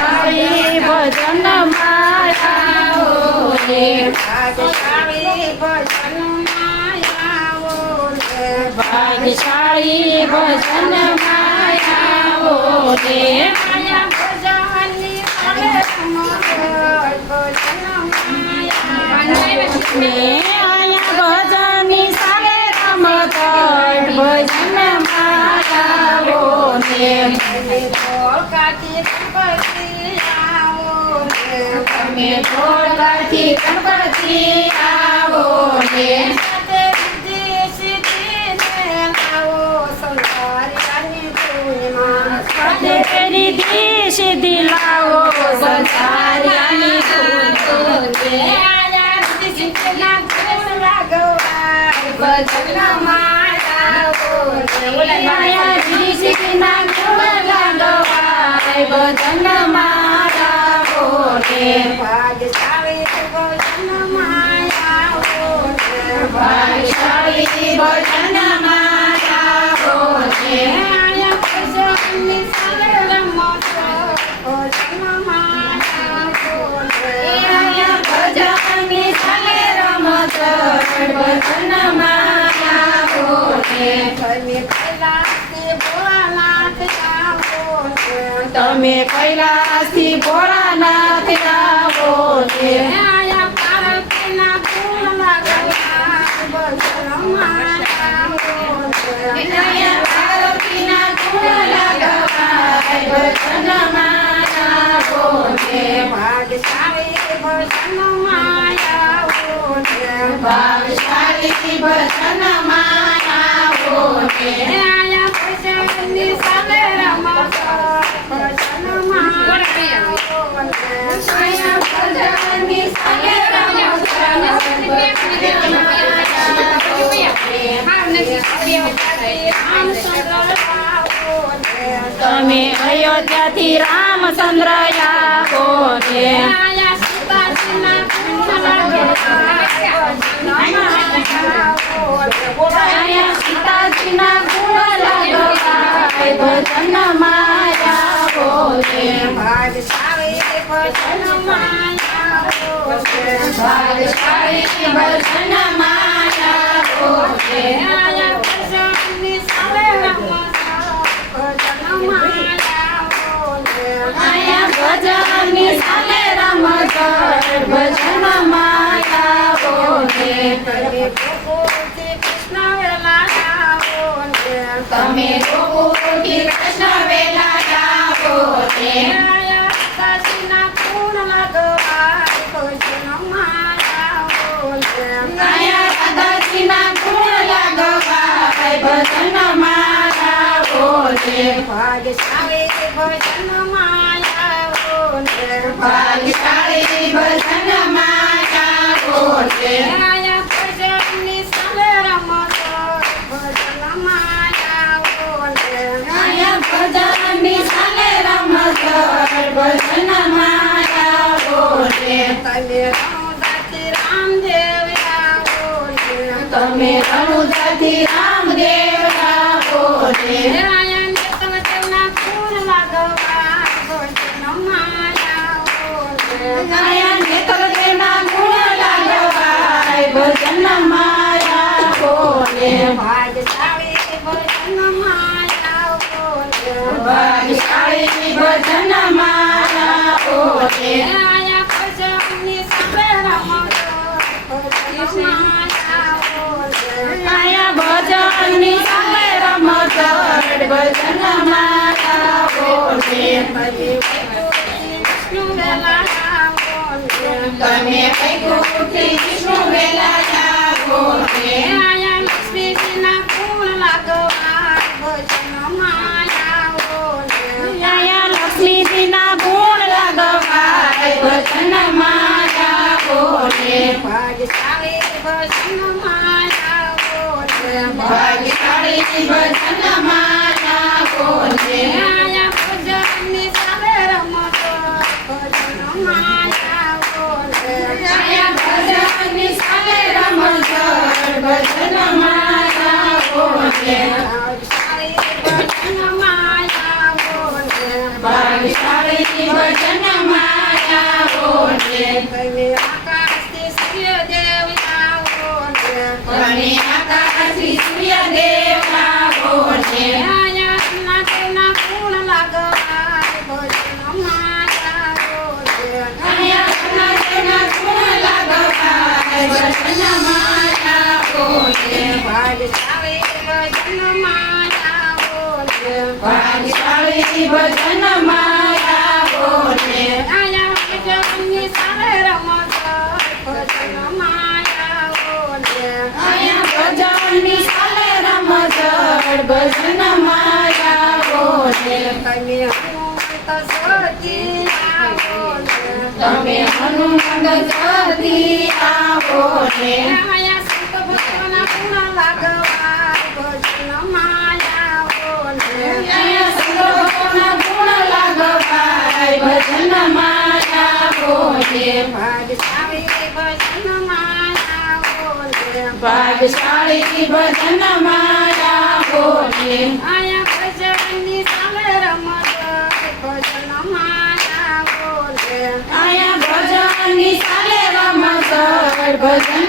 ભાગ્યશાળી ભજન માયા રે ભાગ્યશાળી ભજન માયા રે ભાગ્યશાળી ભજન માયા રે માયા ભજનની સાલે ભજન માયા ને આયા ભજનની સાલે રમત ભજન માયા રે તમે ઢોલકાથી ગણપતિ આવો રે તમે ઢોલકાથી ગણપતિ આવો રે સાથે સિદ્ધિ સિદ્ધિને લાવો સંસારિયાની ધૂનમાં સાથે રીતિ સિદ્ધિ લાવો સંસારિયાની ધૂન રે આયા સિદ્ધિ સિદ્ધિના ધૂન લાગવાય ભજન માયા રે માયા રીતિ સિદ્ધિના ગુણ લાગવાય ભજન મારા રે ભાગ્યશાળી ભજન માયા રે ભાગ્યશાળી ભજન મારા રે આયા ભજનની સાલે રમતો ભજન માયા રે ભજનની સાલે રમત ભજન માયા રે તમે કૈલાસથી ભોળાનાથ આવો રે તમે કૈલાસથી ભોળાનાથ આવો રે આયા પાર્વતીના ગુણ લાગવા ભજન માયા રે પાર્વતીના ગુણ લાગવાય ભજન માયા રે ભાગ્યશાળી ભજન માયા રે ભાગ્યશાળી ભજન માયા રે આયા ભજનની સાલે રમતો ભજન માયા આયા ભજનની સાલે રમત તમે અયોધ્યાથી રામચંદ્ર આવો રે આયા સીતાજીના ગુણ લાગવા આયા સીતાજીના ગુણ લાગવાય ભજન માયા રે ભાગ્યશાળી ભજન માયા ભાગ્યશાળી ભજન માયા રે આયા ભજનની સાલે રમતો ભજન માયા આયા ભજનની સાલે રમત ભજન માયા રે તમે ગોકુળથી કૃષ્ણ વેલા આવો રે તમે ગોકુળથી કૃષ્ણ વેલા આવો રે આયા કાશીના ગુણ લાગવા ભજન માયા રે આયા દાદાજીના ગુણ લાગવાય ભજન માયા રે ભાગ્યશાળી ભજન માયા રે ભાગ્યશાળી ભજન માયા રે આયા ભજનની સાલે રમતો ભજન માયા રે આયા ભજનની સાલે રમત ભજન માયા રે તમે રણુદાથી રામદેવ આવો રે તમે રણુદાથી રામદેવ આવો રે આયા નેતલદેવના ગુણ લાગવા ભજન માયા રે આયા નેતલદેવના ગુણ લાગવાય ભજન માયા રે ભાગ્યશાળી ભજન માયા રે ભાગ્યશાળી ભજન માયા રે આયા ભજનની સાલે રમતો ભજન માયા રે આયા ભજનની સાલે રમત ભજન માયા રે વિષ્ણુ વેલા આવો રે તમે વૈકુંઠથી વિષ્ણુ વેલા આવો રે આયા લક્ષ્મીજીના ગુણ લાગવા ભજન માયા રે આયા લક્ષ્મીજીના ગુણ લાગવાય ભજન માયા રે ભાગ્યશાળી ભજન માયા રે ભાગ્યશાળી ભજન માયા રે આયા ભજનની સાલે રમતો ભજન માયા રે આયા ભજનની સાલે રમત ભજન માયા રે ભાગ્યશાળી ભજન માયા રે ભાગ્યશાળી ભજન ભજન માયા ને આયા ભજનની સામે રમત ભજન માયા ને અહીંયા ભજનની સાલે રમઝટ ભજન માયા ને તમે હનુમંત સતી આવો ને તમે હનુમંત સતી આવો ને આયા સંત ભક્તોના ગુણ લાગવા ભજન માયા ને અહીંયા સંતોના ગુણ લાગવાય ભજન માયા ને ભાગશાળી ભજન માયા ને ભાગશાળી ભજન માયા ને આયા ભજનની સામે રમત ભજન માયા ને અહીંયા ભજનની સાલે રમઝટ ભજન